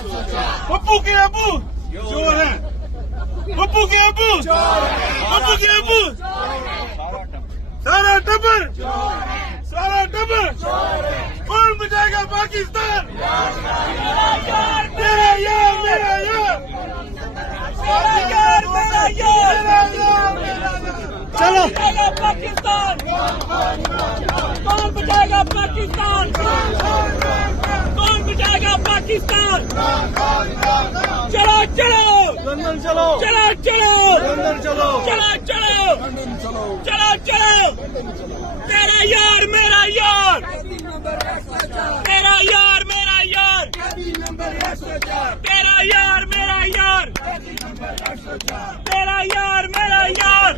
पप्पू के अबू चोर है, पप्पू के अबू, पप्पू के अबू सारा टब्बर, सारा टब्बर कौन बचाएगा पाकिस्तान? तेरा यार मेरा यार, मेरा यार मेरा यार चलो बचाएगा पाकिस्तान, कौन बचाएगा पाकिस्तान, कौन बचाएगा पाकिस्तान। चलो चलो लंदन चलो, चलो चलो लंदन चलो, चलो चलो चलो चलो। तेरा यार मेरा यार, तेरा यार मेरा यार, तेरा यार मेरा यार, तेरा यार मेरा यार।